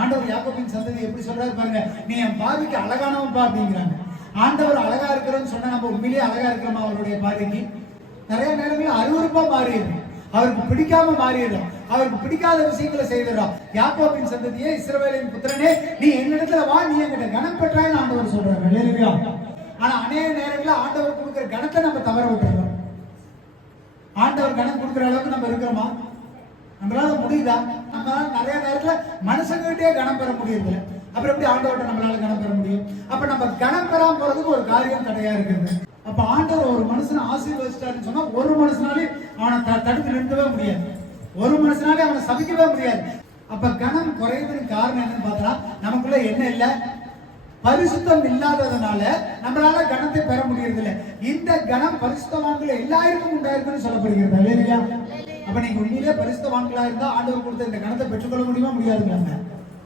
ஆண்டவர் யாக்கோபின் சந்ததி எப்படி சொல்றாரு பாருங்க, நீ என் பார்வைக்கு அழகானவன்பா அப்படிங்கிறாங்க. ஆண்டவர் அழகா இருக்கிறோன்னு சொன்னா நம்ம உண்மையிலேயே அழகா இருக்கிறோமா? அவருடைய பார்வைக்கு நிறைய நேரங்களில் அருவருப்பா மாறிடும், அவருக்கு பிடிக்காம மாறிடும், அவருக்கு பிடிக்காத விஷயங்களை செய்திடும். யாக்கோபின் சந்ததியே, இஸ்ரவேலின் புத்திரனே, நீ என்னிடத்துல வா, நீ என்கிட்ட கனம் பெற்றான்னு ஆண்டவர் சொல்றாரு. இல்லையா? ஆனா அநேக நேரங்களில் ஆண்டவர் கொடுக்கிற கணத்தை நம்ம தவற விட்டுறோம். ஆண்டவர் கணம் கொடுக்குற அளவுக்கு நம்ம இருக்கிறோமா? நம்மளால முடியுதா? நம்மளால நிறைய நேரத்துல மனுஷங்கிட்டே கணம் பெற முடியுது. அப்புறம் எப்படி ஆண்டவர்கிட்ட நம்மளால கணம் பெற முடியும்? அப்ப நம்ம கணம் பெறாம போறதுக்கு ஒரு காரியம் தடையா இருக்குது. அப்ப ஆண்டவர் ஒரு மனுஷனை ஆசீர்வதிச்சிட்டாருன்னு சொன்னா ஒரு மனுஷனாலே அவனை தடுத்து நிறுத்தவே முடியாது, ஒரு மனுஷனாலே அவனை சபிக்கவே முடியாது. அப்ப கணம் குறைவதற்கு காரணம் என்னன்னு பார்த்தா, நமக்குள்ள என்ன இல்லை? பரிசுத்தம் இல்லாததுனால நம்மளால கணத்தை பெற முடியறது இல்லை. இந்த கணம் பரிசுத்தவான்கள் எல்லாருக்கும் உண்டாயிருக்குன்னு சொல்லப்படுகிறது. இல்லையா? அப்ப நீங்க உண்மையிலே பரிசுத்தவான்களா இருந்தா ஆண்டவர் கொடுத்த இந்த கணத்தை பெற்றுக்கொள்ள முடியுமா? முடியாதுங்க.